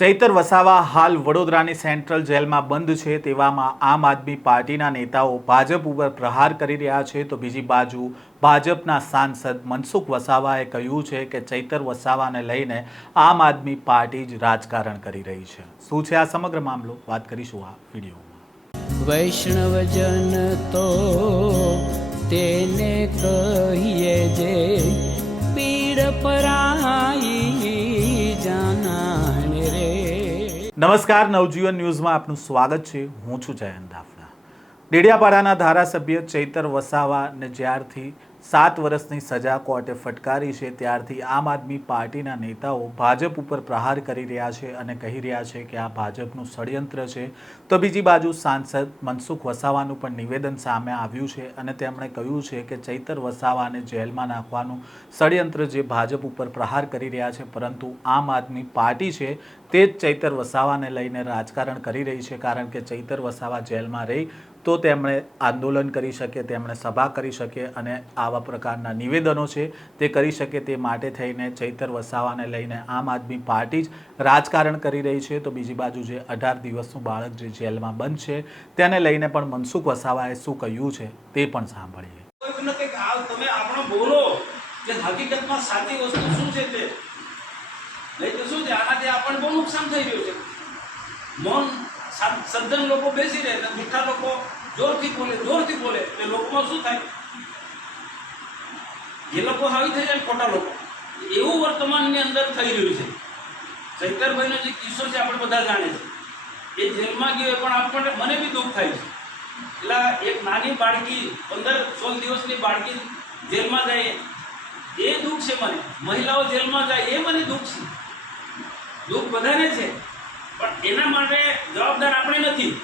ચૈતર વસાવા હાલ વડોદરાની સેન્ટ્રલ જેલમાં બંધ છે। તેવામાં આમ આદમી પાર્ટીના નેતાઓ ભાજપ ઉપર પ્રહાર કરી રહ્યા છે, તો બીજી બાજુ ભાજપના સાંસદ મનસુખ વસાવાએ કહ્યું છે કે ચૈતર વસાવાને લઈને આમ આદમી પાર્ટી જ રાજકારણ કરી રહી છે। શું છે આ સમગ્ર મામલો, વાત કરીશું આ વિડીયોમાં। વૈષ્ણવજન તો તેને કહીએ જે પીડ પરાઈ જાનાને રે। નમસ્કાર, નવજીવન ન્યૂઝમાં આપનું સ્વાગત છે। હું છું જયંત દાફડા। ડેડિયાપાડાના ધારાસભ્ય ચૈતર વસાવાને જ્યારથી 7 વર્ષની સજા કોર્ટે ફટકારી છે, ત્યારથી આમ આદમી પાર્ટીના નેતાઓ ભાજપ ઉપર પ્રહાર કરી રહ્યા છે અને કહી રહ્યા છે કે આ ભાજપનું ષડયંત્ર છે। તો બીજી બાજુ સાંસદ મનસુખ વસાવાનું પણ નિવેદન સામે આવ્યું છે અને તેમણે કહ્યું છે કે ચૈતર વસાવાને જેલમાં નાખવાનું ષડયંત્ર જે ભાજપ ઉપર પ્રહાર કરી રહ્યા છે, પરંતુ આમ આદમી પાર્ટી છે તે જ ચૈતર વસાવાને લઈને રાજકારણ કરી રહી છે, કારણ કે ચૈતર વસાવા જેલમાં રહી તો તેમણે આંદોલન કરી શકે, તેમણે સભા કરી શકે અને આવા પ્રકારના નિવેદનો છે તે કરી શકે। તે માટે થઈને ચૈતર વસાવાને લઈને આમ આદમી પાર્ટી જ રાજકારણ કરી રહી છે। તો બીજી બાજુ જે 18 દિવસનું બાળક જે જેલમાં બંધ છે તેને લઈને પણ મનસુખ વસાવાએ શું કહ્યું છે તે પણ સાંભળીએ। તમે આપણો બોલો કે હકીકતમાં સાચી વસ્તુ શું છે તે, નહીં તો શું છે આનાથી આપણને બહુ નુકસાન થઈ રહ્યું છે। મૌન સજ્જન લોકો બેસી રહે અને મીઠા લોકો જોરથી બોલે એટલે લોકોમાં શું થાય, જે લોકો હાવી થઈ જાય ખોટા લોકો, એવું વર્તમાનની અંદર થઈ રહ્યું છે। ચૈતરભાઈનો જે કિસ્સો છે આપણે બધા જાણે છે। એ જેલમાં ગયો પણ આપણને મને બી દુઃખ થાય છે। એટલે એક નાની બાળકી 15-16 દિવસની બાળકી જેલમાં જાય એ દુઃખ છે મને, મહિલાઓ જેલમાં જાય એ મને દુઃખ છે, દુઃખ બધાને છે, પણ એના માટે જવાબદાર આપણે નથી,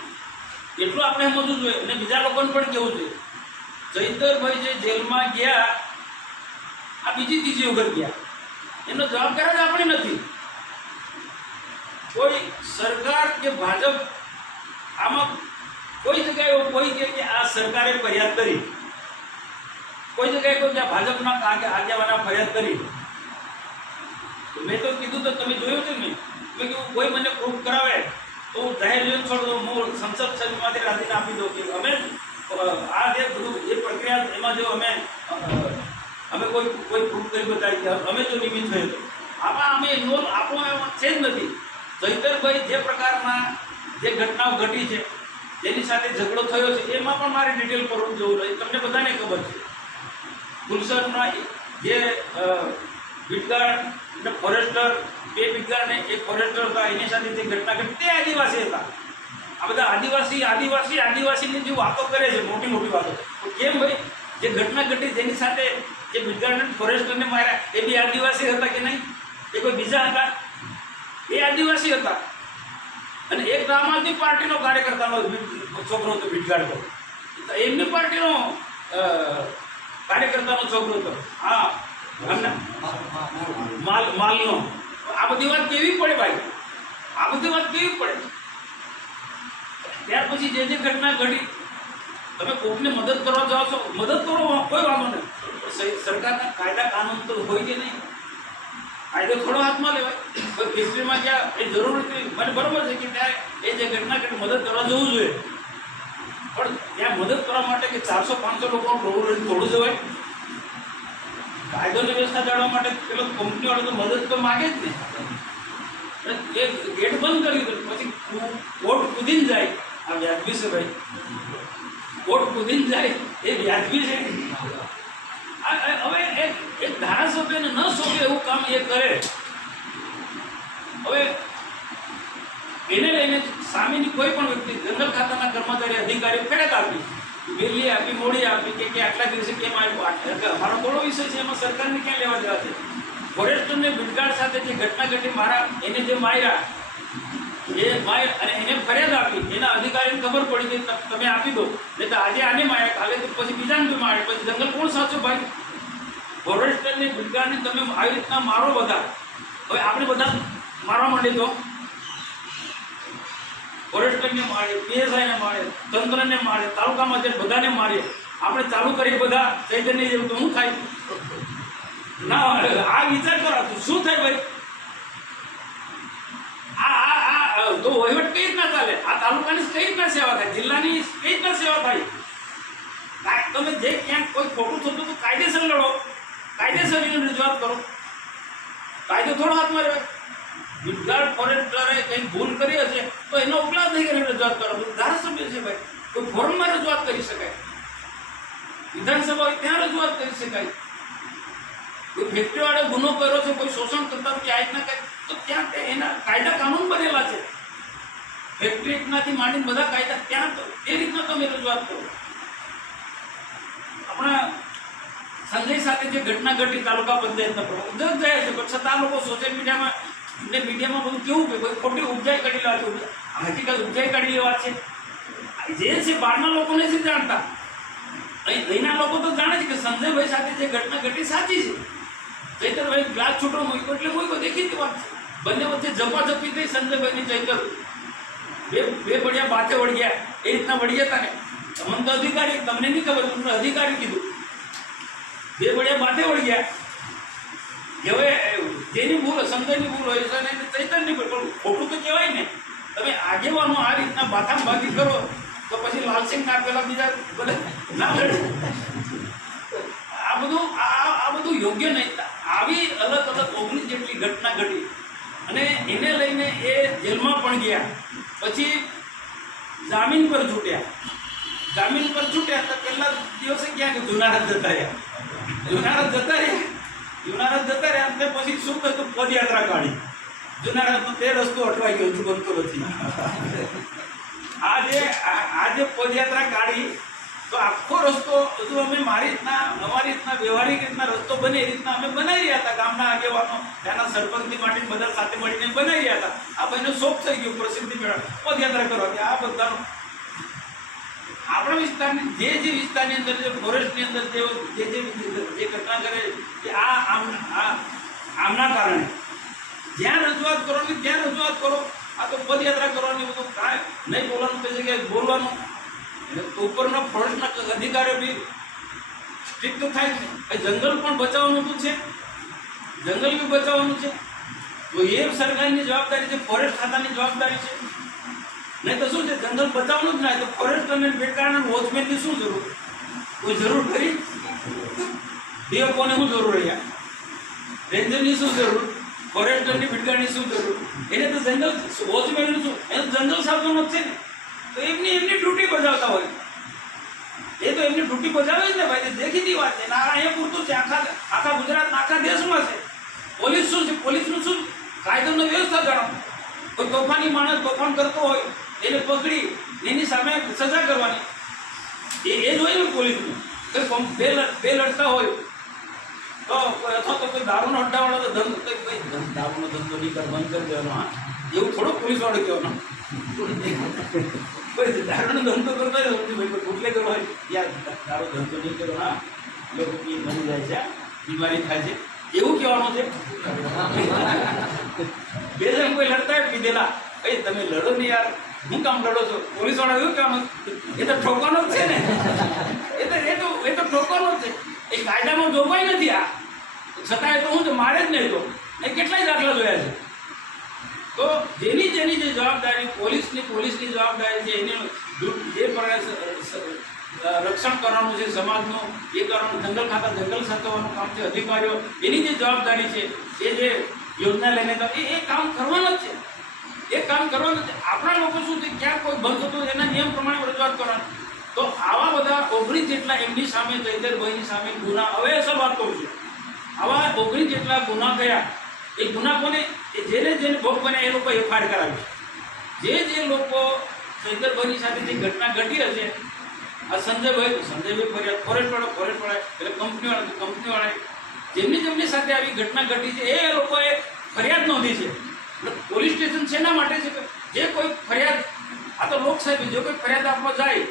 એટલું આપણે સમજવું જોઈએ અને બીજા લોકોને પણ કહેવું જોઈએ। ચૈતરભાઈ જે જેલમાં ગયા આ બીજી ત્રીજી વખત ગયા, એનો જવાબદાર જ આપણે નથી। કોઈ સરકાર કે ભાજપ આમાં કોઈ જગ્યાએ કોઈ કે આ સરકારે ફરિયાદ કરી, કોઈ જગ્યાએ કોઈ ભાજપના આગેવાના ફરિયાદ કરી, મેં તો કીધું તો તમે જોયું છે મેં કીધું કોઈ મને પ્રૂફ કરાવે તો હું જાહેર જેલ છોડ દઉં, હું સંસદ સભ્યમાંથી રાજીનામું આપી દઉં કે અમે આ જે બધું એ પ્રક્રિયા એમાં જો અમે કોઈ પ્રૂફ કરી બતાવી કે અમે જો નિમિત્ત થયો તો આમાં અમે ઇન્વોલ્વ આપણો છે જ નથી। ચૈતરભાઈ જે પ્રકારના જે ઘટનાઓ ઘટી છે, જેની સાથે ઝઘડો થયો છે, એમાં પણ મારે ડિટેલ કરવું જવું રહે, તમને બધાને ખબર છે। ગુલશનના જે બીટગાર્ડ અને ફોરેસ્ટર, 2 બીટગાર્ડ ને 1 ફોરેસ્ટર હતા, એની સાથે જે ઘટના ઘટી તે આદિવાસી હતા। આ બધા આદિવાસીની જે વાતો કરે છે, મોટી મોટી વાતો, કેમ ભાઈ જે ઘટના ઘટી જેની સાથે જે બીટગાર્ડ અને ફોરેસ્ટરને માર્યા એ બી આદિવાસી હતા કે નહીં? એ કોઈ બીજા હતા? એ આદિવાસી હતા। અને એક આમ આદમી પાર્ટીનો કાર્યકર્તાનો છોકરો હતો બીટગાર્ડ, એમની પાર્ટીનો કાર્યકર્તાનો છોકરો હતો, હા માલનો। આ બધી વાત કેવી પડે ભાઈ, આ બધી વાત કેવી પડે? ત્યાર પછી જે ઘટના ઘટી, તમે કોકને મદદ કરવા જાઓ છો, મદદ કરો, કોઈ વાંધો નહીં, સરકારના કાયદા કાનૂન તો હોય કે નહીં? કાયદો થોડો હાથમાં લેવાય? કોઈ ફેક્ટરીમાં ગયા એ જરૂર નથી, મને બરોબર છે કે ત્યાં એ જે ઘટના ઘટી મદદ કરવા જવું જોઈએ, પણ ત્યાં મદદ કરવા માટે કે 400-500 લોકો થોડું જવાય? કાયદોની વ્યવસ્થા જાળવવા માટે પેલો કંપની વાળો તો મદદ તો માગે જ ને, એ ગેટ બંધ કરી દે, પછી કોર્ટ કૂદીને જાય, આ વ્યાજબી છે ભાઈ? કોર્ટ કૂદીને જાય એ વ્યાજબી છે? હવે એક ધારાસભ્યને ન શોભે એવું કામ એ કરે, હવે એને લઈને સામેની કોઈ પણ વ્યક્તિ, જંગલ ખાતાના કર્મચારી અધિકારીઓ ફરિયાદ આપી, વહેલી આપી, મોડી આપી કે આટલા દિવસે કેમ આવ્યું, અમારો થોડો વિષય છે, એમાં સરકારને ક્યાં લેવા દેવા છે? ફોરેસ્ટરને બીટગાર્ડ સાથે જે ઘટના ઘટી, એને જે માર્યા એ અને એને ફરિયાદ આપી, એના અધિકારીને ખબર પડી કે તમે આપી દો, નહીં તો આજે આને માર્યા, કાલે તો પછી બીજાને બી મારે, પછી જંગલ કોણ સાચો ભાઈ? ફોરેસ્ટરને બીટગાર્ડને તમે આવી રીતના મારો બધા, હવે આપણે બધા મારવા માંડે તો ફોરેસ્ટરને મારે, પીએસઆઈને મારે, તંત્રને મારે, તાલુકામાં જે બધાને મારે, આપણે ચાલુ કરી બધા ચૈતન્ય જેવું તો શું થાય? ના, આ વિચાર કરો શું થાય ભાઈ? આ બધો વહીવટ કઈ રીતના ચાલે? આ તાલુકાની કઈ રીતના સેવા થાય? જિલ્લાની કઈ રીતના સેવા થાય? તમે જે ક્યાંક કોઈ ખોટું થતું તો કાયદેસર લડો, કાયદેસરની રજૂઆત કરો. કાયદો થોડો હાથમાં રહે. ગુજરાત ફોરેસ્ટરે કંઈ ભૂલ કરી હશે તો એનો ઉપલાદ નહીં કરીને રજૂઆત કરો. ધારાસભ્ય છે ભાઈ, કોઈ ફોરમમાં રજૂઆત કરી શકાય, વિધાનસભા હોય ત્યાં રજૂઆત કરી શકાય. કોઈ ફેક્ટરીવાળો ગુનો કર્યો છે, કોઈ શોષણ કરતા કે આ રીતના કંઈ, તો ત્યાં એના કાયદા કાનૂન બનેલા છે. ફેક્ટરી એકનાથી માંડીને બધા કાયદા ત્યાં તો એ રીતના તમે રજૂઆત કરો. આપણા સંજય સાથે જે ઘટના ઘટી તાલુકા પંચાયતના પ્રમુખ જજ જાય છે, પણ છતાં લોકો સોશિયલ મીડિયામાં બધું કેવું કે કોઈ ખોટી ઉપજાઈ કાઢી લેવા છે. હકીકત ઉપજાઈ કાઢી લેવા છે. જે છે બહારના લોકો નથી જાણતા, અહીંના લોકો તો જાણે છે કે સંજયભાઈ સાથે જે ઘટના ઘટી સાચી છે. ચૈતરભાઈ ગ્લાસ છૂટો મૂક્યો એટલે મૂક્યો, દેખીતી વાત છે. બંને વચ્ચે ઝપાઝપી થઈ સંજયભાઈની ચૈતર બે બળિયા બાતે વળી ગયા, એ રીતના વળી ગયા હતા ને. તમને તો અધિકારી, તમને નહીં ખબર, તમને અધિકારી કીધું. બે બળિયા બાતે વળી ગયા. હવે જેની ભૂલ સંજયની ભૂલ હોય છે ને ચૈતરની ભૂલ, પણ ખોટું તો કહેવાય ને. તમે આગેવાનો આ રીતના બાથામબાથી કરો તો પછી લાલસિંહ ના પેલા બીજા ભલે ના લડે. આ બધું યોગ્ય નહીં. આવી અલગ 19 જેટલી ઘટના ઘટી અને એને લઈને એ જેલમાં પણ ગયા. પછી જામીન પર છૂટ્યા તો પહેલા દિવસે ક્યાં કે જુનાગઢ જતા રહ્યા અને પછી શું કરતું, પદયાત્રા કાઢી. જુનાગઢનો તે રસ્તો અટવાઈ ગયો, હજુ બનતો નથી. આ જે પદયાત્રા કાઢી તો આખો રસ્તો હજુ અમે અમારી રીતના વ્યવહારિક રીતના રસ્તો બને એ રીતના અમે બનાવી રહ્યા હતા. ગામના આગેવાનો, ત્યાંના સરપંચની માટે બધા સાથે મળીને બનાવી રહ્યા હતા. આ ભાઈનો શોખ થઈ ગયો પ્રસિદ્ધિ મેળવવા, પદયાત્રા કરવાથી. આ બધાનો આપણા વિસ્તારની જે વિસ્તારની અંદર જે ફોરેસ્ટની અંદર જે ઘટના કરે કે આમના કારણે જ્યાં રજૂઆત કરવાની ત્યાં રજૂઆત કરો. આ તો પદયાત્રા કરવાની બધું કાંઈ નહીં બોલવાનું, તે જગ્યાએ બોલવાનું. તો ઉપરના ફોરેસ્ટના અધિકારીઓ બી સ્ટ્રિક્ટ થાય છે. જંગલ પણ બચાવવાનું છે, જંગલ બી બચાવવાનું છે. તો એ સરકારની જવાબદારી છે, ફોરેસ્ટ ખાતાની જવાબદારી છે. નહીં તો શું છે, જંગલ બચાવવાનું જ ના. તો ફોરેસ્ટ અને બેટકારના વોચમેનની શું જરૂર? કોઈ જરૂર ખરી? દેવકોને શું જરૂર રહ્યા? રેન્જરની શું જરૂર? ફોરેસ્ટરની બેટકાની શું જરૂર? એને તો જંગલ વોચમેનનું શું, એને જંગલ સાચવવાનું જ છે ને. તો એમની ડ્યુટી બજાવતા હોય, એ તો એમની ડ્યુટી બજાવે જ ને ભાઈ. દેખીતી વાત છે. અહીંયા પૂરતું છે, આખા ગુજરાતના આખા દેશમાં છે. પોલીસ શું છે, પોલીસનું શું? કાયદોની વ્યવસ્થા જાણો. કોઈ તોફાની માણસ તોફાન કરતો હોય એને પકડી એની સામે સજા કરવાની, એ જ હોય ને પોલીસનું. બે લડતા હોય તો અથવા તો કોઈ દારૂનો અડ્ડાવાળો તો દારૂનો ધંધો નહીં કર, બંધ કરી દેવાનો. હા, એવું થોડું પોલીસ વાળો કહેવાનો. દારૂનો ધંધો કરતો હોય એટલે કરો હોય યાર, દારૂ ધંધો નહીં કરો. હા, લોકો બની જાય છે, બીમારી થાય છે, એવું કહેવાનું છે. બે જણ કોઈ લડતા હોય પીધેલા, ભાઈ તમે લડો ને યાર, હું કામ લડો છો? પોલીસ વાળા એવું કહેવાનું, એ તો ઠોકવાનો જ છે ને. એ તો ઠોકવાનો જ છે. એ કાયદામાં જોગવાઈ નથી. આ છતાં એ તો હું તો મારે જ નહીં. તો એ કેટલાય દાખલા જોયા છે. તો જેની જે જવાબદારી પોલીસની જવાબદારી છે, એની જે રક્ષણ કરવાનું છે સમાજનું, એ કરવાનું. જંગલ ખાતા જંગલ સાચવવાનું કામ છે. અધિકારીઓ એની જે જવાબદારી છે, એ જે યોજના લઈને તો એ કામ કરવાનું જ છે. એ કામ કરવાનું છે. આપણા લોકો શું છે, ક્યાંક કોઈ બંધ થતું એના નિયમ પ્રમાણે રજૂઆત કરવાની. તો આવા બધા 19 જેટલા એમની સામે, ચૈતરભાઈની સામે ગુના, હવે અસલ વાત કહું છું, આવા 19 જેટલા ગુના થયા. એ ગુના કોને, જેને ભોગ બન્યા એ લોકો એફઆઈઆર કરાવી છે. જે લોકો ચૈતરભાઈની સાથે જે ઘટના ઘટી હશે, આ સંજયભાઈ ફરિયાદ, ફોરેસ્ટવાળા એટલે કંપનીવાળા જેમની સાથે આવી ઘટના ઘટી છે, એ લોકોએ ફરિયાદ નોંધી છે. પોલીસ સ્ટેશન શેના માટે છે? જે કોઈ ફરિયાદ, આ તો લોકશાહી, જો કોઈ ફરિયાદ આપવા જાય,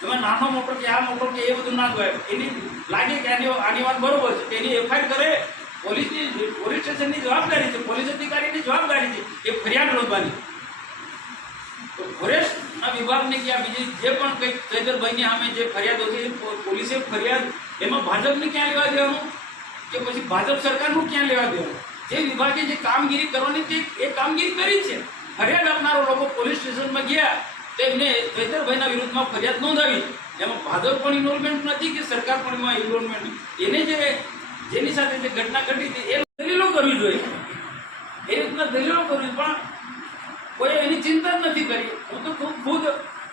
તમે નાનો મોટો કે આ મોટો કે એ બધું ના જોવાય. એની લાગે કે આની વાત બરોબર છે, એની એફઆઈઆર કરે. પોલીસ સ્ટેશનની જવાબદારી છે, પોલીસ અધિકારીની જવાબદારી છે એ ફરિયાદ નોંધવાની. તો ફોરેસ્ટના વિભાગને કે આ બીજી જે પણ કંઈક ચૈતરભાઈની સામે જે ફરિયાદો છે, પોલીસે ફરિયાદ, એમાં ભાજપને ક્યાં લેવા દેવાનું કે પછી ભાજપ સરકારનું ક્યાં લેવા દેવાનું? જે વિભાગે જે કામગીરી કરવાની એ કામગીરી કરી છે. ફરિયાદ આપનારો લોકો પોલીસ સ્ટેશનમાં ગયા તો એમને ચૈતરભાઈના વિરુદ્ધમાં ફરિયાદ નોંધાવી. એમાં ભાજપ પણ ઇન્વોલ્વમેન્ટ નથી કે સરકાર પણ એમાં ઇન્વોલ્વમેન્ટ. એને જેની સાથે જે ઘટના ઘટી હતી એ દલીલો કરવી જોઈએ, એ રીતના દલીલો કરવી, પણ કોઈ એની ચિંતા જ નથી કરી. હું તો ખુદ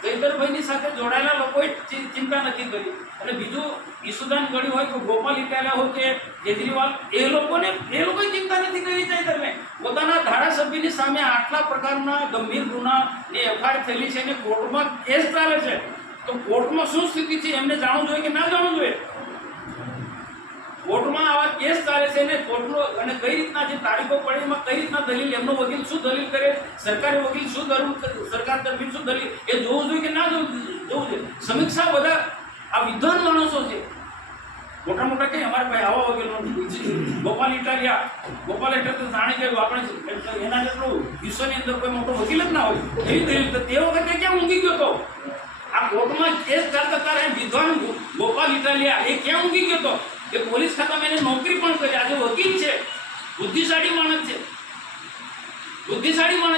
ચૈતરભાઈની સાથે જોડાયેલા લોકોએ ચિંતા નથી કરી. અને બીજું ઈસુદાન ગઢવી હોય કે ગોપાલ ઇટાલિયા હોય કે કેજરીવાલ, એ લોકોએ ચિંતા નથી કરી. ચૈતરભાઈ પોતાના ધારાસભ્યની સામે આટલા પ્રકારના ગંભીર ગુનાની એફઆઈઆર થયેલી છે અને કોર્ટમાં કેસ ચાલે છે, તો કોર્ટમાં શું સ્થિતિ છે એમને જાણવું જોઈએ કે ના જાણવું જોઈએ? કોર્ટમાં આવા કેસ ચાલે છે અને કોર્ટનો અને કઈ રીતના જે તારીખો પડી એમાં કઈ રીતના દલીલ, એમનો વકીલ શું દલીલ કરે, સરકારી વકીલ શું સરકાર તરફી શું દલીલ, એ જોવું જોઈએ કે ના જોવું જોઈએ? સમીક્ષા બધા આ વિદ્વાન માણસો છે, મોટા મોટા કઈ અમારે ભાઈ આવા વકીલ ગોપાલ ઇટાલિયા તો જાણે કે આપણે એના જેટલું વિશ્વની અંદર કોઈ મોટો વકીલ જ ના હોય એવી દલીલ. તો તે વખતે ક્યાં ઊંઘી ગયો હતો? આ કોર્ટમાં કેસ ચાલતા ત્યારે વિદ્વાન ગોપાલ ઇટાલિયા એ ક્યાં ઊંઘી ગયો હતો? એ પોલીસ ખાતામાં એને નોકરી પણ કરી, આજે વકીલ છે, બુદ્ધિશાળી માણસ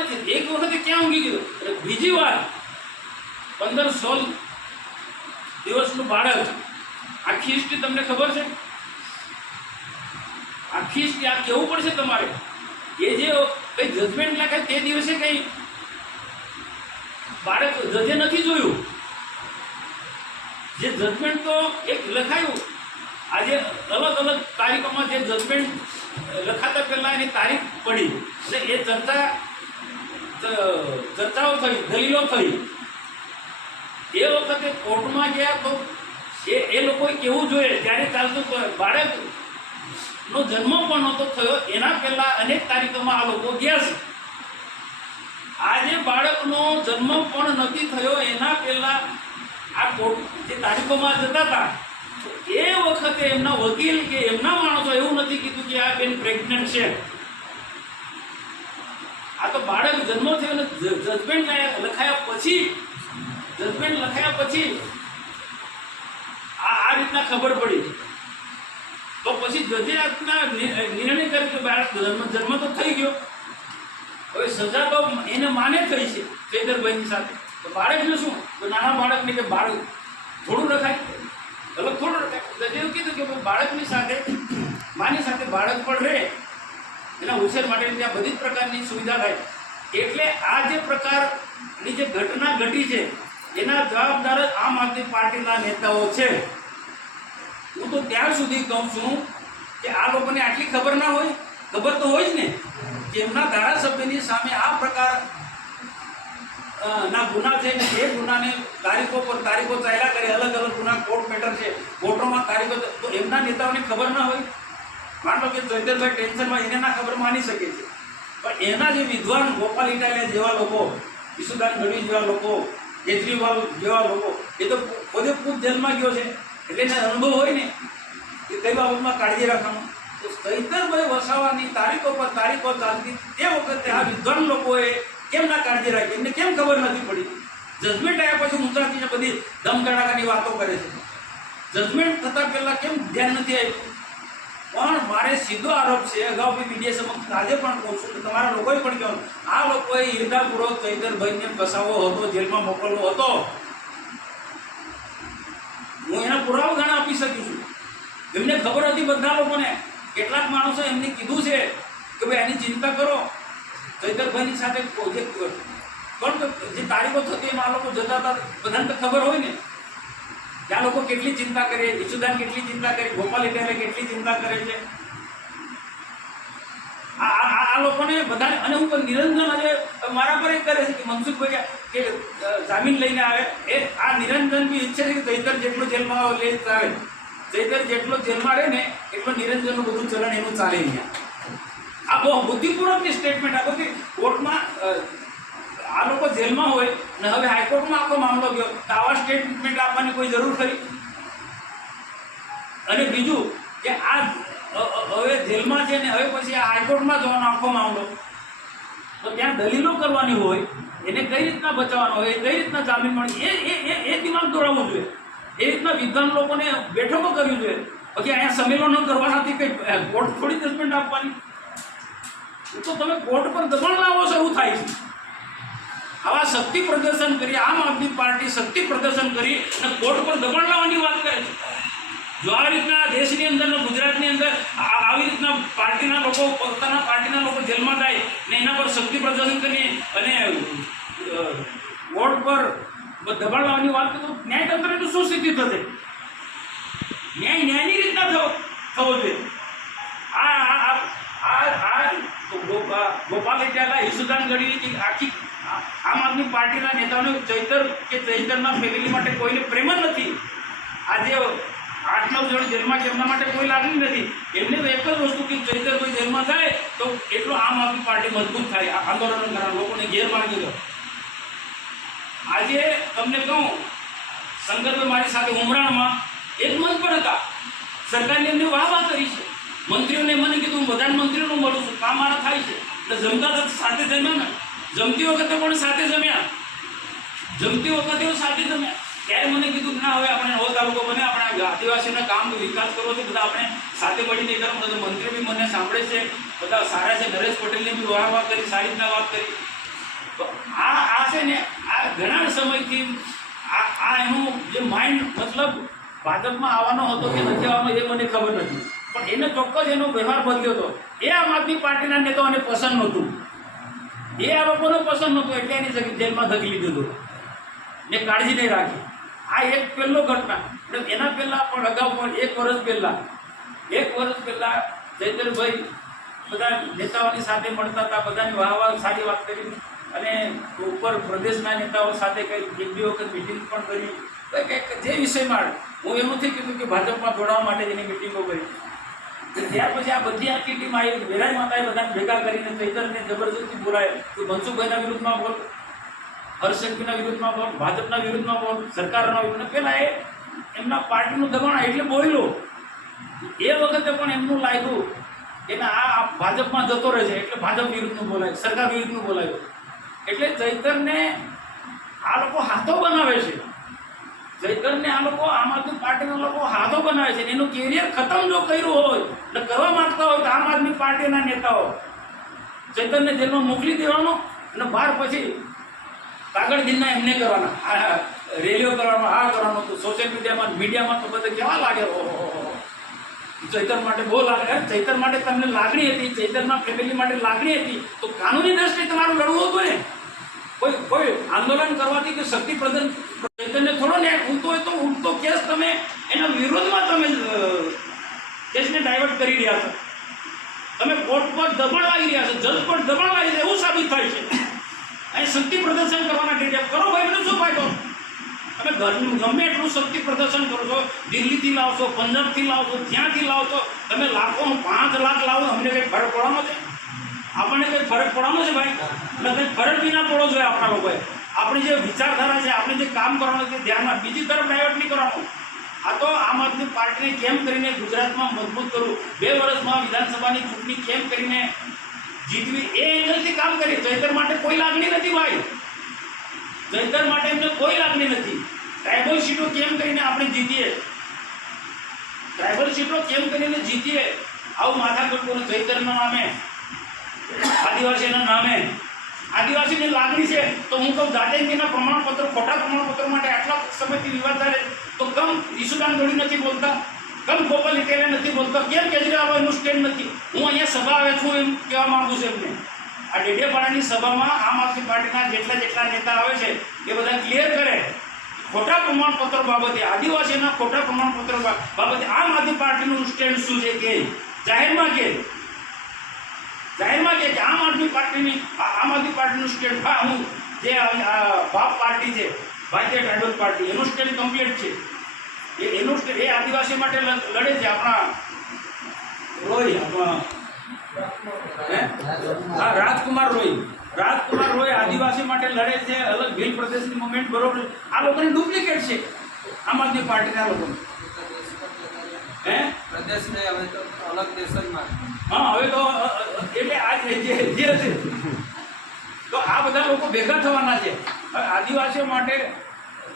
છે, એક વખતે ક્યાં ઊંઘી ગયો? બીજી વાર 15-16 દિવસનું બાળક, આખી હિસ્ટ્રી તમને ખબર છે? આખી હિસ્ટ્રી આ કહેવું પડશે તમારે. એ જે કઈ જજમેન્ટ લખાય તે દિવસે કઈ બાળક જજે નથી જોયું. જે જજમેન્ટ તો એક લખાયું, આજે અલગ અલગ તારીખોમાં જે જજમેન્ટ લખાતા પહેલા એની તારીખ પડી એટલે એ ચર્ચાઓ થઈ, દલીલો થઈ. એ વખતે કોર્ટમાં ગયા તો એ લોકોએ કેવું જોઈએ ત્યારે ચાલતું બાળકનો જન્મ પણ નહોતો થયો, એના પહેલા અનેક તારીખોમાં આ લોકો ગયા છે. આજે બાળકનો જન્મ પણ નથી થયો એના પહેલા આ કોર્ટ જે તારીખોમાં જતા હતા, એ વખતે એમના વકીલ કે એમના માણસો એવું નથી કીધું કે આ બેન પ્રેગ્નન્ટ છે. આ તો બાળક જન્મ થયો અને જજમેન્ટ લખાયા પછી આ રીતના ખબર પડી. તો પછી જજે આજના નિર્ણય કર્યો કે બાળક જન્મ તો થઈ ગયો, હવે સજા તો એને માને થઈ છે ચૈતરભાઈની સાથે. તો બાળકને શું? તો નાના બાળકને કે બાળક થોડું રખાય, અલગ થોડું રખાય. જજે એવું કીધું કે બાળકની સાથે માની સાથે બાળક પણ રહે, એના ઉછેર માટે ત્યાં બધી જ પ્રકારની સુવિધા થાય. એટલે આ જે પ્રકારની જે ઘટના ઘટી છે એના જવાબદાર જ આમ આદમી પાર્ટીના નેતાઓ છે. હું તો ત્યાં સુધી કહું છું કે આ લોકોને આટલી ખબર ના હોય? ખબર તો હોય જ ને કે એમના ધારાસભ્યની સામે આ પ્રકાર ના ગુના છે ને એ ગુનાને તારીખો પર તારીખો ચાલ્યા કરે, અલગ અલગ ગુના કોર્ટ મેટર છે, કોર્ટોમાં તારીખો, તો એમના નેતાઓને ખબર ના હોય? માન લો કે ચૈતરભાઈ ટેન્શનમાં, એને ના ખબર માની શકે છે, પણ એના જે વિદ્વાન ગોપાલ ઇટાલિયા જેવા લોકો, ઈસુદાન ગઢવી જેવા લોકો, કેજરીવાલ જેવા લોકો, એ તો પોતે ખુદ જેલમાં ગયો છે એટલે એને અનુભવ હોય ને કે કઈ બાબતમાં કાળજી રાખવાનું. તો ચૈતરભાઈ વસાવાની તારીખો પર તારીખો ચાલતી તે વખતે આ વિદ્વાન લોકોએ કેમ ના કાળજી રાખી? એમને કેમ ખબર નથી પડી? જજમેન્ટ આવ્યા પછી ઊંચાતીને બધી દમકડાકાની વાતો કરે છે. જજમેન્ટ થતાં પહેલાં કેમ ધ્યાન નથી આવ્યું? પણ મારે સીધો આરોપ છે, અગાઉ બી મીડિયા સમક્ષ આજે પણ કહું છું કે તમારા લોકોએ પણ કહેવાનું, આ લોકોએ ઈર્દાપૂર્વક ચૈતરભાઈને ફસાવવો હતો, જેલમાં મોકલવો હતો. હું એના પુરાવા ઘણા આપી શકું છું. એમને ખબર હતી બધા લોકોને. કેટલાક માણસો એમને કીધું છે કે ભાઈ એની ચિંતા કરો, ચૈતરભાઈની સાથે જે તારીખો થતી એમાં આ લોકો જતા હતા, બધાને તો ખબર હોય ને કે આ લોકો કેટલી ચિંતા કરે, ઈસુદાન કેટલી ચિંતા કરે, ગોપાલ ઇટાલિયા કેટલી ચિંતા કરે છે. આ લોકોને બધાને. અને હું પણ નિરંજન આજે મારા પર એક કરે છે કે મનસુખભાઈ કે જામીન લઈને આવે, એ આ નિરંજન બી ઈચ્છે છે કે ચૈતર જેટલો જેલમાં આવે, ચૈતર જેટલો જેલમાં રહે ને એટલો નિરંજનનું બધું ચલણ એનું ચાલે નહીં. આ બહુ બુદ્ધિપૂર્વકની સ્ટેટમેન્ટ. આ બધી કોર્ટમાં આ લોકો જેલમાં હોય ને હવે હાઈકોર્ટમાં આખો મામલો ગયો, તો આવા સ્ટેટમેન્ટ આપવાની કોઈ જરૂર ખરી? અને બીજું કે આ હવે જેલમાં છે ને હવે પછી આ હાઈકોર્ટમાં જવાનો આખો મામલો, તો ત્યાં દલીલો કરવાની હોય, એને કઈ રીતના બચાવવાનો હોય, કઈ રીતના જામીન મળે, એ દિમાગ દોરાવવું જોઈએ. એ રીતના વિદ્વાન લોકોને બેઠકો કરવી જોઈએ. પછી અહીંયા સંમેલનો કરવાનાથી કંઈ કોર્ટ થોડી જજમેન્ટ આપવાની? તો તમે કોર્ટ પર દબાણ લાવો છો એવું થાય છે. આવા શક્તિ પ્રદર્શન કરી, આમ આદમી પાર્ટી શક્તિ પ્રદર્શન કરી અને કોર્ટ પર દબાણ લાવવાની વાત કરે છે. જો આ રીતના દેશની અંદર ને ગુજરાતની અંદર આવી રીતના પાર્ટીના લોકો, પોતાના પાર્ટીના લોકો જેલમાં જાય ને એના પર શક્તિ પ્રદર્શન કરી અને કોર્ટ પર દબાણ લાવવાની વાત કરે તો ન્યાયતંત્રની શું સ્થિતિ થશે? ન્યાયની રીતના થવો જોઈએ. ગોપાલ ઇટાલા, ઈસુદાન ગઢવી, આખી આમ આદમી પાર્ટીના નેતાઓને ચૈતરના ફેમિલી માટે કોઈને પ્રેમ જ નથી. આજે 8-9 જણ જેલમાં છે, એમના માટે કોઈ લાગણી નથી. એમને તો એક જ વસ્તુ કે ચૈતર કોઈ જેલમાં જાય તો એટલું આમ આદમી પાર્ટી મજબૂત થાય, આંદોલન કરનાર લોકોને ગેરમાર્ગે લો. આજે તમને કહું, શંકરભાઈ મારી સાથે ઉમરાણમાં એક મંચ પર હતા, સરકારની એમને વાહ કરી છે. મંત્રીઓને મને કીધું, હું બધા મંત્રીઓને મળું છું, કામ મારા થાય છે. એટલે જમતા હતા સાથે જમ્યા ને, જમતી વખતે પણ સાથે જમ્યા, ત્યારે મને કીધું કે ના, હવે આપણે નવો તાલુકો બને, આપણે આદિવાસીના કામ વિકાસ કરવો છે, બધા આપણે સાથે મળીને કરવું. તો મંત્રી બી મને સાંભળે છે, બધા સારા છે. નરેશ પટેલની બી વાહ કરી, સારી રીતના વાત કરી. તો આ છે ને, આ ઘણા સમયથી આ એનું જે માઇન્ડ, મતલબ ભાજપમાં આવવાનો હતો કે નથી આવવાનો એ મને ખબર નથી, પણ એને ચોક્કસ એનો વ્યવહાર બદલ્યો હતો. એ આમ આદમી પાર્ટીના નેતાઓને પસંદ નહોતું, એ આ લોકોને પસંદ નહોતું, એટલે એની જેલમાં ધકેલી દીધું ને કાળજી નહીં રાખી. આ એક પહેલો ઘટના. એના પહેલાં પણ અગાઉ પણ 1 વર્ષ પહેલાં ચૈતરભાઈ બધા નેતાઓની સાથે મળતા હતા, બધાની વાહ સારી વાત કરી અને ઉપર પ્રદેશના નેતાઓ સાથે કંઈ 1-2 વખત મિટિંગ પણ કરી. કંઈક જે વિષયમાં હું એમ નથી કીધું કે ભાજપમાં જોડાવા માટે એની મિટિંગો કરી. ત્યાર પછી આ બધી આખી ટીમ આવી, વેરાઈ માતાએ બધાને ભેગા કરીને ચૈતરને જબરજસ્તી બોલાય કે મનસુખભાઈના વિરુદ્ધમાં બોલ, હર્ષસંઘવીના વિરુદ્ધમાં બોલ, ભાજપના વિરુદ્ધમાં બોલ, સરકારના વિરુદ્ધમાં. પહેલાં એમના પાર્ટીનું દબાણ એટલે બોલ્યો. એ વખતે પણ એમનું લાગ્યું કે આ ભાજપમાં જતો રહે છે એટલે ભાજપ વિરુદ્ધનું બોલાય, સરકાર વિરુદ્ધનું બોલાયું. એટલે ચૈતરને આ લોકો હાથો બનાવે છે. ચૈતરને આ લોકો, આમ આદમી પાર્ટીના લોકો હાથો બનાવે છે. એનું કેરિયર ખતમ જો કર્યું હોય એટલે કરવા માંગતા હોય તો આમ આદમી પાર્ટીના નેતાઓ ચૈતરને જેલમાં મોકલી દેવાનો અને બાર પછી કાગળ દિનના એમને કરવાના, રેલીઓ કરવાનો, આ કરવાનો. તો સોશિયલ મીડિયામાં તો બધા કેવા લાગે, ચૈતર માટે બહુ લાગે. ચૈતર માટે તમને લાગણી હતી, ચૈતરના ફેમિલી માટે લાગણી હતી, તો કાનૂની દ્રષ્ટિએ તમારું લડવું હતું ને. કોઈ આંદોલન કરવાથી કે શક્તિ પ્રદર્શન ચૈતન્ય થોડો ને ઉઠતો હોય તો ઉઠતો કેસ તમે એના વિરોધમાં તમે કેસને ડાયવર્ટ કરી રહ્યા છો. તમે કોર્ટ પર દબાણ લાવી રહ્યા છો, જજ પર દબાણ લાવી રહ્યા, એવું સાબિત થાય છે. અહીં શક્તિ પ્રદર્શન કરવાના ડેટા કરો ભાઈ, મને શું ફાયદો? તમે ગમે એટલું શક્તિ પ્રદર્શન કરો છો, દિલ્હીથી લાવશો, પંજાબથી લાવશો, જ્યાંથી લાવશો, તમે લાખો 5 લાખ લાવો, અમને કંઈ ફરક પડવાનો છે? આપણને કંઈ ફરક પડવાનો છે ભાઈ? એટલે કંઈ ફરક બી ના પડવો જોઈએ આપણા લોકોએ. આપણી જે વિચારધારા છે, આપણે જે કામ કરવાનું છે ધ્યાનમાં, બીજી તરફ ડાયવર્ટ નહીં કરવાનું. આ તો આમ આદમી પાર્ટીને કેમ કરીને ગુજરાતમાં મજબૂત કરવું, 2 વર્ષમાં વિધાનસભાની ચૂંટણી કેમ કરીને જીતવી, એ એંગલથી કામ કરીએ. ચૈતર માટે કોઈ લાગણી નથી ભાઈ, ચૈતર માટે એમને કોઈ લાગણી નથી. ટ્રાઇબલ સીટો કેમ કરીને આપણે જીતીએ, ટ્રાઇબલ સીટો કેમ કરીને જીતીએ, આવું માથાકૂટ કરું. ચૈતરના નામે, આદિવાસીના નામે, આદિવાસીની લાગણી છે તો હું કહું, દાદાગીરીના પ્રમાણપત્રો, ખોટા પ્રમાણપત્રો માટે આટલા સમયથી વિવાદ ચાલે તો કમ ઈસુદાન ગઢવી નથી બોલતા, કમ ગોપાલ ઇટાલિયા નથી બોલતા, કેમ કેજરીવાલ એનું સ્ટેન્ડ નથી? હું અહીંયા સભા આવે છું એમ કહેવા માંગુ છું એમને. આ ડેડિયાપાડાની સભામાં આમ આદમી પાર્ટીના જેટલા નેતા આવે છે એ બધા ક્લિયર કરે ખોટા પ્રમાણપત્રો બાબતે, આદિવાસીના ખોટા પ્રમાણપત્રો બાબતે આમ આદમી પાર્ટીનું સ્ટેન્ડ શું છે કે જાહેરમાં કે આમ આદમી પાર્ટીનું સ્ટેન્ડ. હા, હું જે બાપ પાર્ટી છે, ભારતીય ટ્રાઇબલ પાર્ટી, એનું સ્ટેન્ડ કમ્પ્લીટ છે. એનું એ આદિવાસી માટે લડે છે. આપણા રોય, હા, રાજકુમાર રોય આદિવાસી માટે લડે છે. અલગ ભીલ પ્રદેશની મુવમેન્ટ, બરોબર. આ લોકોની ડુપ્લિકેટ છે આમ આદમી પાર્ટીના લોકો. પ્રદેશ ને હવે તો અલગ દેશમાં. હા, હવે તો એટલે આ જે છે તો આ બધા લોકો ભેગા થવાના છે. હવે આદિવાસીઓ માટે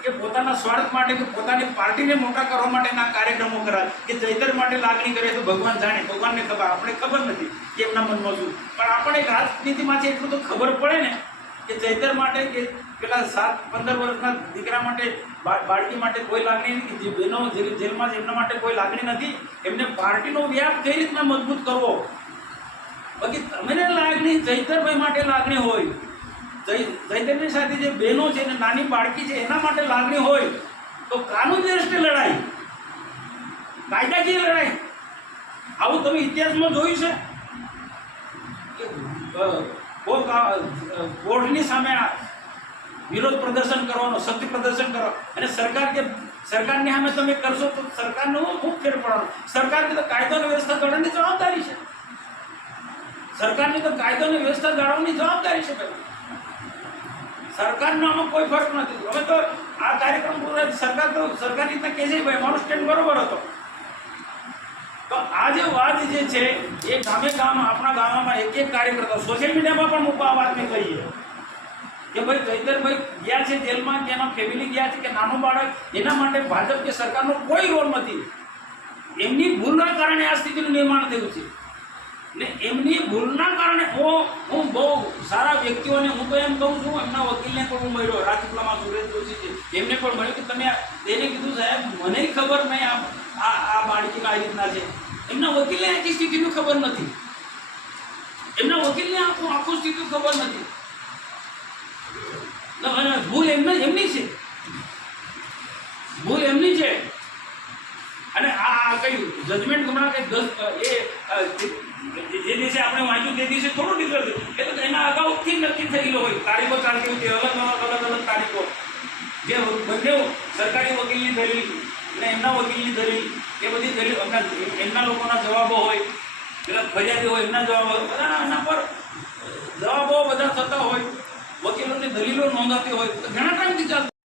કે પોતાના સ્વાર્થ માટે કે પોતાની પાર્ટીને મોટા કરવા માટેના કાર્યક્રમો કરાય કે ચૈતર માટે લાગણી કરે તો ભગવાન જાણે, ભગવાનને ખબર, આપણે ખબર નથી કે એમના મનમાં શું. પણ આપણે રાજનીતિમાંથી એટલું તો ખબર પડે ને કે ચૈતર માટે કે પેલા 7-15 વર્ષના દીકરા માટે બાળકી માટે કોઈ લાગણી નથી, જે બહેનો જેલમાં છે એમના માટે કોઈ લાગણી નથી. એમને પાર્ટીનો વ્યાપ કઈ રીતના મજબૂત કરવો. બાકી તમને લાગણી ચૈતરભાઈ માટે લાગણી હોય, ચૈતરની સાથે જે બહેનો છે ને નાની બાળકી છે એના માટે લાગણી હોય તો કાનૂન દ્રષ્ટિએ લડાઈ, કાયદાકીય લડાઈ. આવું તમે ઇતિહાસમાં જોયું છે કે કોર્ટની સામે વિરોધ પ્રદર્શન કરવાનો, શક્તિ પ્રદર્શન કરો અને સરકારની સામે તમે કરશો તો સરકારનો ખૂબ ફેર પડવાનો. સરકારની તો કાયદો અને વ્યવસ્થા કરવાની જવાબદારી છે. સરકારની તો કાયદો અને વ્યવસ્થા જાળવવાની જવાબદારી છે. સરકારનો આમાં કોઈ ફરક નથી. હવે તો આ કાર્યક્રમ પૂરો સરકાર તો સરકારની રીતના કહે છે ભાઈ અમારો સ્ટેન્ડ બરોબર હતો. તો આ જે વાત જે છે એ ગામે ગામ આપણા ગામમાં એક કાર્યકર્તા સોશિયલ મીડિયામાં પણ મૂકવા આ વાતને કહીએ કે ભાઈ ચૈતરભાઈ ગયા છે જેલમાં, કે એના ફેમિલી ગયા છે, કે નાનું બાળક, એના માટે ભાજપ કે સરકારનો કોઈ રોલ નથી. એમની ભૂલના કારણે આ સ્થિતિનું નિર્માણ થયું છે ને એમની ભૂલના કારણે હું બહુ સારા વ્યક્તિઓને હું તો એમ કહું છું, એમના વકીલને પણ હું મળ્યો, રાજપીપળામાં સુરેશ જોશી છે, એમને પણ મળ્યું કે તમે તેને કીધું સાહેબ મને ખબર નહીં આ બાળકીના આ રીતના છે. એમના વકીલને આખી સ્થિતિનું ખબર નથી. એમના વકીલને આખું સ્થિતિ ખબર નથી. ભૂલ એમની છે, ભૂલ એમની છે. અને આ કઈ જજમેન્ટ હમણાં કઈ જે દિવસે આપણે વાંચ્યું તે દિવસે થોડું ડિફરન્સ એ તો એના અગાઉથી નક્કી થયેલો હોય. તારીખો ચાલતી હોય તે અલગ તારીખો, જે બંને સરકારી વકીલની દલીલ અને એમના વકીલની દલીલ, એ બધી દલીલ એમના લોકોના જવાબો હોય, પેલા ફરિયાદી હોય એમના જવાબો હોય, બધા એના પર જવાબો બધા થતા હોય, વકીલોની દલીલો નોંધાતી હોય. તો ઘણા ટાઈમથી ચાલતું.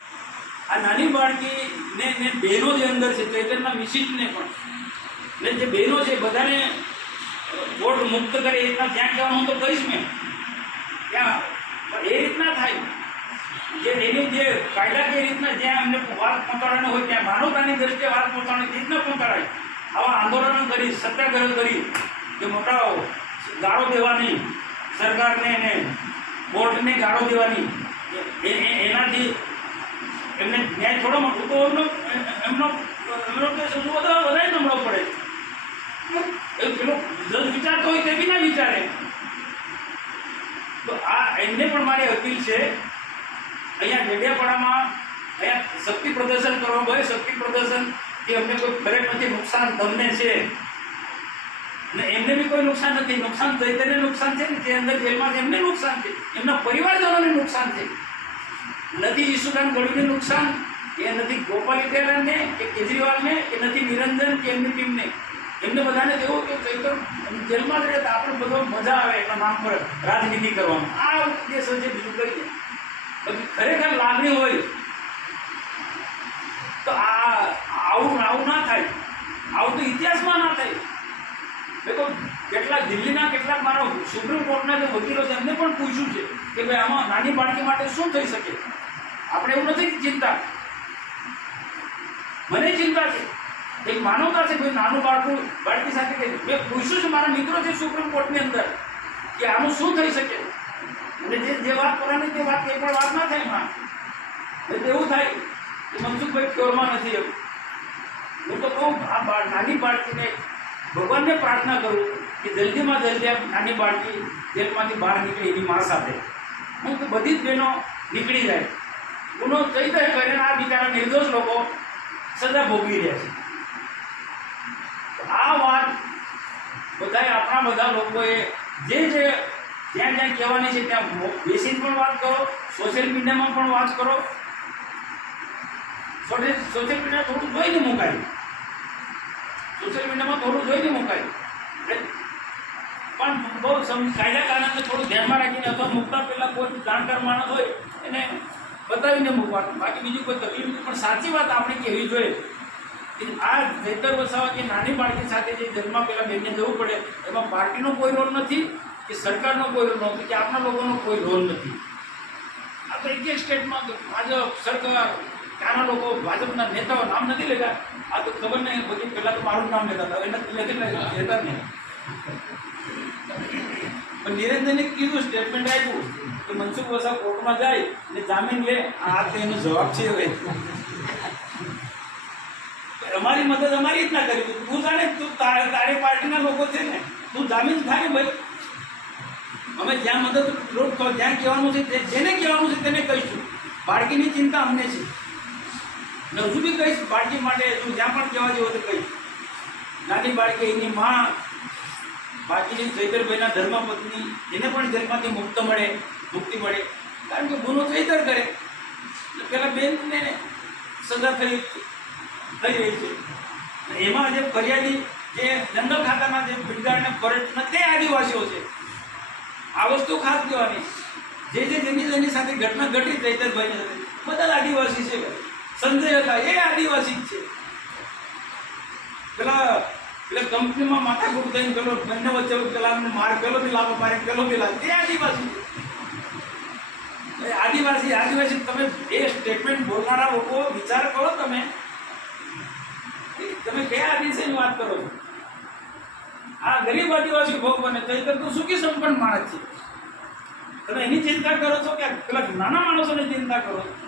આ નાની બાળકી ને બહેનો જે અંદર છે, ચૈતરના મિસિસને પણ ને જે બહેનો છે બધાને વોટ મુક્ત કરે એ રીતના જ્યાં કહેવાનું તો કહીશ મેં ત્યાં એ રીતના થાય જે એની જે કાયદાકીય રીતના જ્યાં એમને વાત પહોંચાડવાની હોય ત્યાં માનવતાની દ્રષ્ટિએ વાત પહોંચાડવાની રીતના પહોંચાડાય. આવા આંદોલનો કરી, સત્યાગ્રહ કરી, જે મોટા ગાળો દેવાની સરકારને ને કોર્ટને ગાળો દેવાની, એનાથી એમને ન્યાય થોડો મળતો તો એમનો વધારે નમળો પડે. એ પેલો જજ વિચારતો હોય તે બી ના વિચારે. તો આ એમને પણ મારી અપીલ છે, અહીંયા ડેડિયાપાડામાં અહીંયા શક્તિ પ્રદર્શન કરવા હોય, શક્તિ પ્રદર્શન કે અમને કોઈ ફરક નથી, નુકસાન તમને છે ને એમને બી કોઈ નુકસાન નથી. નુકસાન ચૈતન્ય નુકસાન છે ને જે અંદર જેલમાં છે એમને નુકસાન છે, એમના પરિવારજનોને નુકસાન છે. નથી ઈશુદાન ગઢવીને નુકસાન, એ નથી ગોપાલ ઇટાલિયાને કે કેજરીવાલને, કે નથી નિરંજન કે એમની ટીમને. એમને બધાને એવું કે ચૈતર જેલમાં રહે તો આપણે બધો મજા આવે એના નામ પર રાજનીતિ કરવાનું. આ ઉદ્દેશ છે, બીજું કરીએ પછી ખરેખર લાગણી હોય તો આવું ના થાય. આવું તો ઇતિહાસમાં ના થાય. દેખો કેટલાક દિલ્હીના કેટલાક મારા સુપ્રીમ કોર્ટના જે વકીલો છે એમને પણ પૂછ્યું છે કે ભાઈ આમાં નાની બાળકી માટે શું થઈ શકે. આપણે એવું નથી ચિંતા, મને ચિંતા છે, એક માનવતા છે. ભાઈ નાનું બાળકી સાથે મેં પૂછ્યું છે, મારા મિત્રો છે સુપ્રીમ કોર્ટની અંદર કે આનું શું થઈ શકે. અને જે વાત કરવાની તે વાત કંઈ પણ વાત ના થાય એમાં. એટલે એવું થાય કે મનસુખભાઈ ક્યોરમાં નથી. એવું હું તો કહું આ નાની બાળકીને ભગવાનને પ્રાર્થના કરું કે જલ્દીમાં જલ્દી આ નાની બાળકી જેલમાંથી બહાર નીકળે એની મા સાથે. હું તો બધી જ બહેનો નીકળી જાય, ગુનો કઈ જાય કરીને આ બિચારા નિર્દોષ લોકો સજા ભોગવી રહ્યા છે. આ વાત બધાએ આપણા બધા લોકોએ જે જ્યાં કહેવાની છે ત્યાં બેસીને પણ વાત કરો, સોશિયલ મીડિયામાં પણ વાત કરો. સોશિયલ મીડિયા થોડું જોઈને મુકાય, સોશિયલ મીડિયામાં થોડું જોઈને મુકાય, પણ બહુ કાયદા કારણે થોડું ધ્યાનમાં રાખીને અથવા મૂકતા પહેલાં કોઈ જાણકાર માણસ હોય એને બતાવીને મૂકવાનું. બાકી બીજું કોઈ તકલીફ નથી. પણ સાચી વાત આપણે કહેવી જોઈએ કે આ ચૈતર વસાવા કે નાની બાળકી સાથે જે જન્મમાં પહેલાં બેનને જવું પડે એમાં પાર્ટીનો કોઈ રોલ નથી કે સરકારનો કોઈ રોલ નથી કે આપણા લોકોનો કોઈ રોલ નથી. આ તો એક સ્ટેટમાં ભાજપ સરકાર આના લોકો ભાજપના નેતાઓ નામ નથી લેતા. આ તો ખબર નહીં, બધી પહેલાં તો મારું નામ લેતા હતા, એને લેતા નહીં. પણ નિરંજને કીધું, સ્ટેટમેન્ટ આપ્યું કે મનસુખ વસાવા કોર્ટમાં જાય અને જામીન લે, આ તો એનો જવાબ છે. હવે અમારી મદદ અમારી રીતના કરી, તું જાણે તું તારી પાર્ટીના લોકો છે ને, તું જામીન થાય ને ભાઈ. અમે જ્યાં મદદ જ્યાં કહેવાનું છે જેને કહેવાનું છે તેને કહીશું. બાળકીની ચિંતા અમને છે ને હજુ બી કહીશ બાળકી માટે. તું જ્યાં પણ કહેવા જેવો તો કહીશ. નાની બાળકી, એની માં, બાકીની ચૈતરભાઈના ધર્મપત્ની, એને પણ જેલમાંથી મુક્તિ મળે. કારણ કે ગુનો ચૈતર કરે, પેલા બેનને સજા થઈ રહી છે. એમાં જે ફરિયાદી, જે જંગલ ખાતાના જે બિડગાડને ફરજના તે આદિવાસીઓ છે. આ વસ્તુ ખાસ કહેવાની, જેની સાથે ઘટના ઘટી ચૈતરભાઈની સાથે, બધા આદિવાસી છે. સંજય હતા એ આદિવાસી જ છે. પેલા કંપનીમાં માથાકૂટ થઈને પેલો બંને વચ્ચે પેલા માર પેલો બી લાભ મારે પેલો બી લાભ, એ આદિવાસી છે. આદિવાસી તમે એ સ્ટેટમેન્ટ બોલનારા લોકો વિચાર કરો. તમે કયા આદિવાસીની વાત કરો છો? આ ગરીબ આદિવાસી ભોગ બને. ચૈતર તો સુખી સંપન્ન માણસ છે. તમે એની ચિંતા કરો છો કે પેલા નાના માણસોની ચિંતા કરો છો?